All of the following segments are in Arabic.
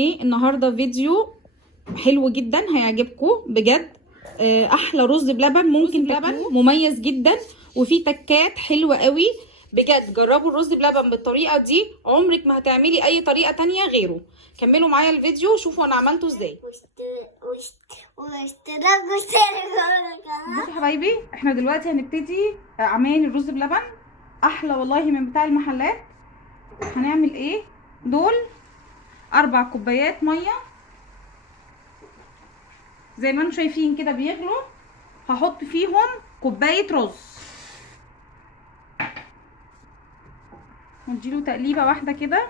النهارده فيديو حلو جدا هيعجبكم بجد. احلى رز بلبن ممكن تاكلوه، مميز جدا وفيه تكات حلوه قوي بجد. جربوا الرز بلبن بالطريقه دي، عمرك ما هتعملي اي طريقه تانية غيره. كملوا معايا الفيديو وشوفوا انا عملته ازاي. واشتراك بصوا يا حبايبي، احنا دلوقتي هنبتدي عمايل الرز بلبن احلى والله من بتاع المحلات. هنعمل ايه؟ دول 4 كوبايات ميه زي ما انتم شايفين كده بيغلوا. هحط فيهم كوبايه رز، نديله تقليبه واحده كده.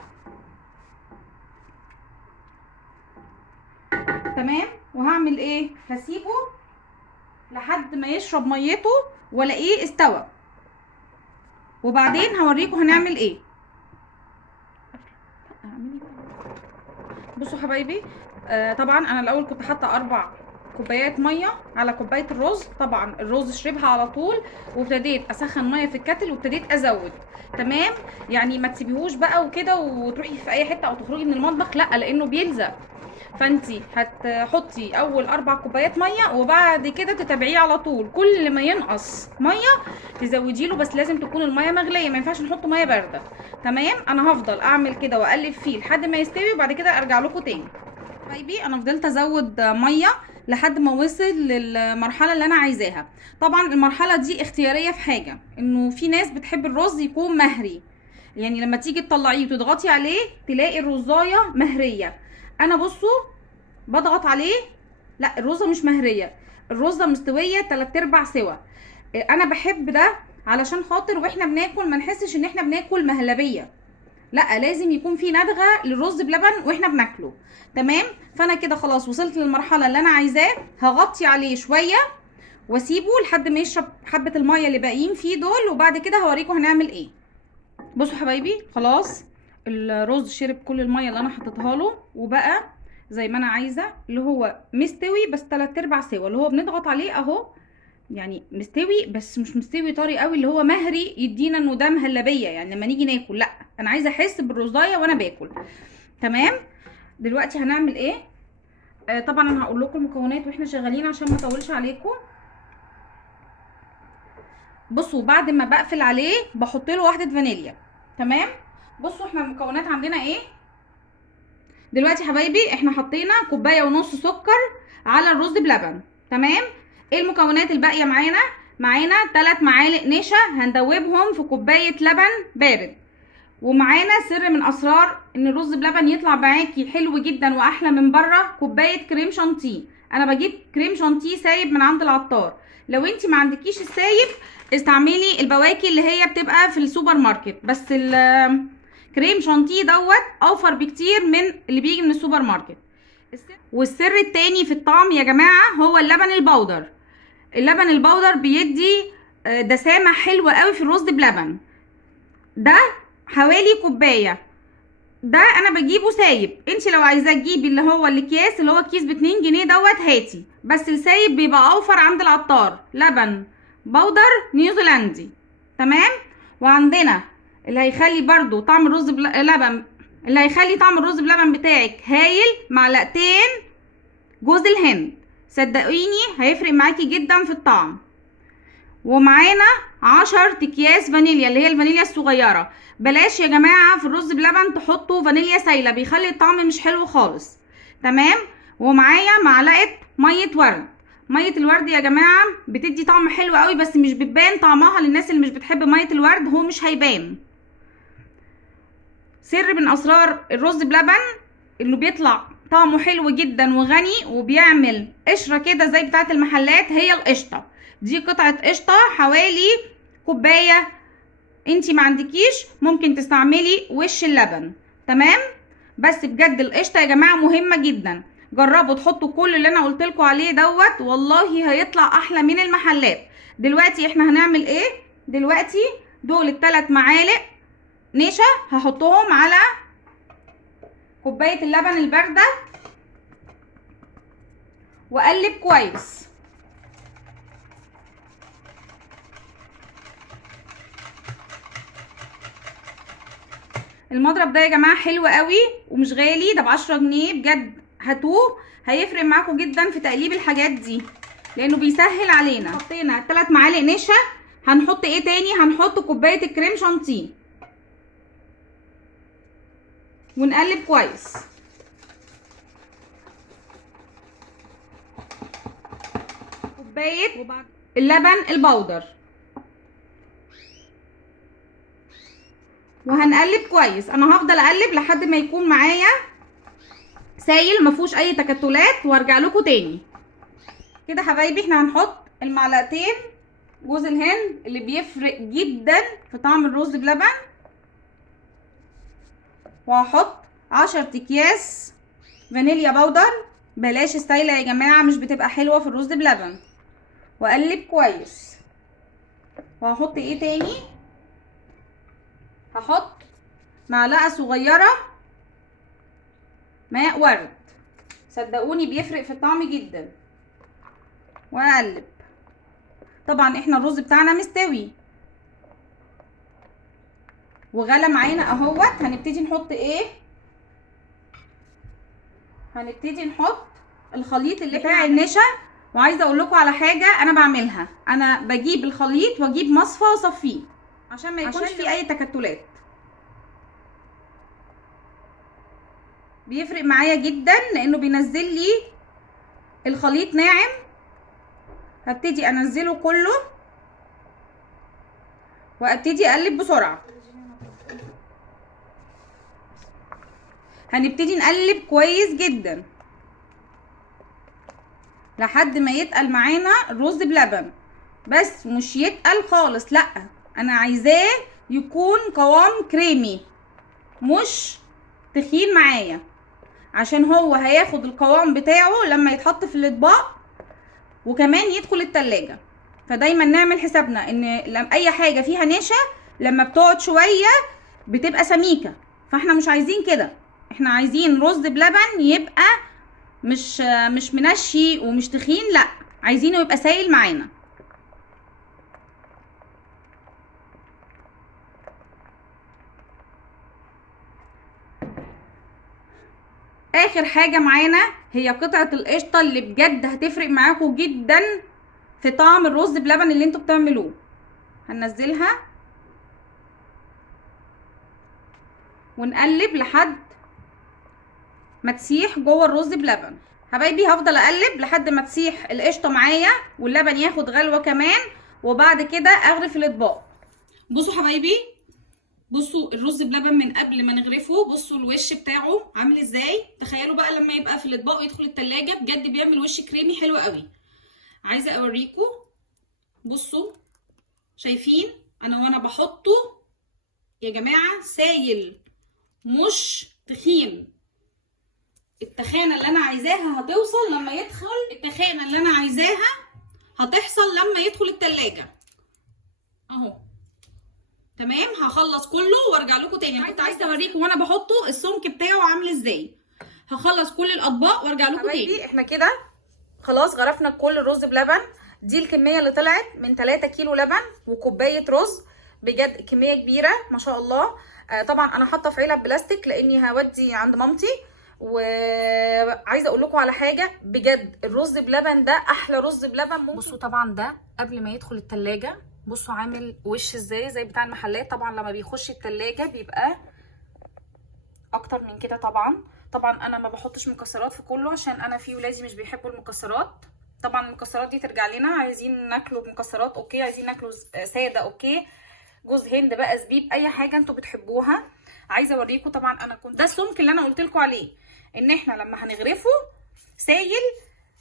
تمام. وهعمل ايه؟ هسيبه لحد ما يشرب ميته والاقيه استوى، وبعدين هوريكم هنعمل ايه. بصوا حبايبي، طبعا انا الاول كنت حاطه 4 كوبايات ميه على كوبايه الرز. طبعا الرز شربها على طول، وابتديت اسخن ميه في الكتل وابتديت ازود. تمام. يعني ما تسيبيهوش بقى وكده وتروحي في اي حته او تخرجي من المطبخ، لا، لانه بيلزق. فانتي هتحطي اول 4 كوبايات ميه، وبعد كده تتابعيه على طول. كل ما ينقص ميه تزودي له، بس لازم تكون الميه مغليه، ما ينفعش نحط ميه بارده. تمام. انا هفضل اعمل كده واقلب فيه لحد ما يستوي، وبعد كده ارجع لكم تاني. حبايبي انا فضلت ازود ميه لحد ما وصل للمرحله اللي انا عايزاها. طبعا المرحله دي اختياريه في حاجه، انه في ناس بتحب الرز يكون مهري، يعني لما تيجي تطلعيه وتضغطي عليه تلاقي الرزايه مهريه. انا بصوا بضغط عليه، لا الرزه مش مهريه، الرزه مستويه 3/4 سوا. انا بحب ده علشان خاطر واحنا بناكل ما نحسش ان احنا بناكل مهلبيه، لا لازم يكون في ندغه للرز بلبن واحنا بناكله. تمام. فانا كده خلاص وصلت للمرحله اللي انا عايزاه. هغطي عليه شويه واسيبه لحد ما يشرب حبه الميه اللي باقيين فيه دول، وبعد كده هوريكم هنعمل ايه. بصوا حبايبي، خلاص الرز شرب كل الميه اللي انا حطيتها له، وبقى زي ما انا عايزه، اللي هو مستوي بس 3/4 سوا، اللي هو بنضغط عليه اهو، يعني مستوي بس مش مستوي طري قوي اللي هو مهري يدينا انه ده مهلبيه يعني لما نيجي ناكل، لا انا عايزه احس بالرزايه وانا باكل. تمام. دلوقتي هنعمل ايه؟ طبعا انا هقول لكم المكونات واحنا شغالين عشان ما اطولش عليكم. بصوا بعد ما بقفل عليه بحط له واحده فانيليا. تمام. بصوا احنا المكونات عندنا ايه دلوقتي حبايبي. احنا حطينا 1.5 كوبايه سكر على الرز بلبن. تمام. ايه المكونات الباقيه معانا 3 معالق نشا هندوبهم في كوبايه لبن بارد. ومعانا سر من اسرار ان الرز بلبن يطلع معاكي حلو جدا واحلى من بره، كوبايه كريم شانتيه. انا بجيب كريم شانتيه سايب من عند العطار. لو انت ما عندكيش السايب استعملي البواكي اللي هي بتبقى في السوبر ماركت، بس كريم شانتيه دوت اوفر بكتير من اللي بيجي من السوبر ماركت. والسر التاني في الطعم يا جماعه هو اللبن البودر. اللبن البودر بيدي دسامه حلوه قوي في الرز بلبن. ده حوالي كوبايه، ده انا بجيبه سايب. انت لو عايزاه تجيبي اللي هو الاكياس اللي هو كيس ب2 جنيه دوت هاتي، بس السايب بيبقى اوفر عند العطار. لبن بودر نيوزيلندي. تمام. وعندنا اللي هيخلي برضو طعم الرز لبن، اللي هيخلي طعم الرز بلبن بتاعك هايل، معلقتين جوز الهند. صدقيني هيفرق معاكي جدا في الطعم. ومعانا 10 اكياس فانيليا اللي هي الفانيليا الصغيره. بلاش يا جماعه في الرز بلبن تحطوا فانيليا سايله، بيخلي الطعم مش حلو خالص. تمام. ومعايا معلقه ميه ورد. ميه الورد يا جماعه بتدي طعم حلو قوي، بس مش بتبان طعمها للناس اللي مش بتحب ميه الورد، هو مش هيبان. سر من اسرار الرز بلبن انه بيطلع طعمه حلو جدا وغني وبيعمل قشره كده زي بتاعه المحلات، هي القشطه دي. قطعه قشطه حوالي كوبايه. انتي ما عندكيش ممكن تستعملي وش اللبن. تمام. بس بجد القشطه يا جماعه مهمه جدا. جربوا تحطوا كل اللي انا قلت لكم عليه دوت، والله هيطلع احلى من المحلات. دلوقتي احنا هنعمل ايه؟ دلوقتي دول 3 معالق نشا هحطهم على كوبايه اللبن البارده واقلب كويس. المضرب ده يا جماعه حلو قوي ومش غالي، ده ب10 جنيه بجد، هاتوه هيفرق معاكم جدا في تقليب الحاجات دي لانه بيسهل علينا. حطينا 3 معالق نشا، هنحط ايه تاني؟ هنحط كوبايه الكريم شانتيه ونقلب كويس. كوبايه اللبن البودر وهنقلب كويس. انا هفضل اقلب لحد ما يكون معايا سايل مفيهوش اي تكتلات وارجع لكم تاني. كده حبايبي احنا هنحط المعلقتين جوز الهند اللي بيفرق جدا في طعم الرز بلبن، وهحط 10 اكياس فانيليا بودر، بلاش السايله يا جماعه مش بتبقى حلوه في الرز بلبن، واقلب كويس. وهحط ايه تاني؟ هحط معلقه صغيره ماء ورد، صدقوني بيفرق في الطعم جدا، واقلب. طبعا احنا الرز بتاعنا مستوي وغلى معانا اهوت. هنبتدي نحط ايه؟ هنبتدي نحط الخليط اللي بتاع النشا. وعايزه اقول لكم على حاجه انا بعملها، انا بجيب الخليط واجيب مصفى واصفيه عشان ما يكونش فيه اي تكتلات، بيفرق معايا جدا لانه بينزل لي الخليط ناعم. هبتدي انزله كله وابتدي اقلب بسرعه. هنبتدي نقلب كويس جدا لحد ما يتقل معانا الرز بلبن، بس مش يتقل خالص، لا انا عايزاه يكون قوام كريمي مش تخين معايا، عشان هو هياخد القوام بتاعه لما يتحط في الاطباق وكمان يدخل التلاجة. فدايما نعمل حسابنا ان اي حاجة فيها نشا لما بتقعد شوية بتبقى سميكة، فاحنا مش عايزين كده، احنا عايزين رز بلبن يبقى مش منشي ومش تخين، لا عايزينه يبقى سايل معانا. اخر حاجه معانا هي قطعه القشطه اللي بجد هتفرق معاكم جدا في طعم الرز بلبن اللي انتوا بتعملوه. هننزلها ونقلب لحد ما تسيح جوه الرز بلبن. حبايبي هفضل اقلب لحد ما تسيح القشطه معايا واللبن ياخد غلوه كمان، وبعد كده اغرف الاطباق. بصوا حبايبي، بصوا الرز بلبن من قبل ما نغرفه، بصوا الوش بتاعه عامل ازاي. تخيلوا بقى لما يبقى في الاطباق ويدخل التلاجة بجد بيعمل وش كريمي حلو قوي. عايزه اوريكم، بصوا شايفين انا وانا بحطه يا جماعه سايل مش تخين. التخانه اللي انا عايزاها هتوصل لما يدخل، التخانه اللي انا عايزاها هتحصل لما يدخل التلاجة اهو. تمام، هخلص كله وارجع لكم تاني. كنت عايزه اوريكم وانا بحطه السمك بتاعه عامل ازاي. هخلص كل الاطباق وارجع لكم تاني. احنا كده خلاص غرفنا كل الرز بلبن. دي الكميه اللي طلعت من 3 كيلو لبن وكوبايه رز، بجد كميه كبيره ما شاء الله. طبعا انا حاطه في علب بلاستيك لاني هودي عند مامتي. وعايزه اقول لكم على حاجه، بجد الرز بلبن ده احلى رز بلبن ممكن. بصوا طبعا ده قبل ما يدخل التلاجة، بصوا عامل وش ازاي زي بتاع المحلات. طبعا لما بيخش التلاجة بيبقى اكتر من كده. طبعا انا ما بحطش مكسرات في كله عشان انا في ولادي مش بيحبوا المكسرات. طبعا المكسرات دي ترجع لنا، عايزين ناكله بمكسرات اوكي، عايزين ناكله ساده اوكي، جوز هند بقى، زبيب، اي حاجه انتوا بتحبوها. عايزه اوريكم طبعا انا كنت ده السمك اللي انا قلت لكم عليه، ان احنا لما هنغرفه سايل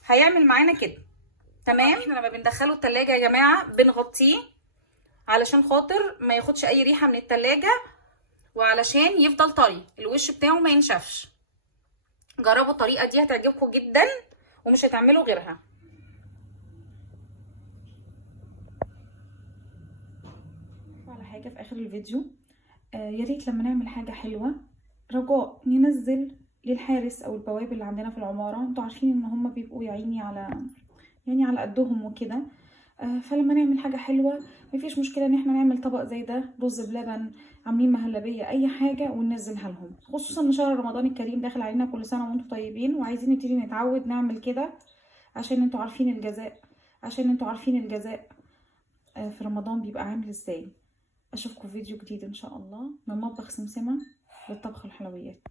هيعمل معانا كده. تمام، احنا لما بندخله التلاجة يا جماعه بنغطيه علشان خاطر ما ياخدش اي ريحه من التلاجة، وعلشان يفضل طري الوش بتاعه ما ينشفش. جربوا الطريقه دي هتعجبكم جدا ومش هتعملوا غيرها. على حاجه في اخر الفيديو، يا ريت لما نعمل حاجه حلوه رجاء ننزل للحارس او البواب اللي عندنا في العماره. انتوا عارفين ان هم بيبقوا يا عيني على قدهم وكده، فلما نعمل حاجه حلوه مفيش مشكله ان احنا نعمل طبق زي ده، رز بلبن، عاملين مهلبيه، اي حاجه وننزلها لهم. خصوصا ان شهر رمضان الكريم داخل علينا، كل سنه وانتم طيبين، وعايزين نبتدي نتعود نعمل كده عشان انتوا عارفين الجزاء، في رمضان بيبقى عامل ازاي. اشوفكم في فيديو جديد ان شاء الله من مطبخ سمسمة للطبخ الحلويات.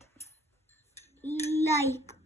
لايك.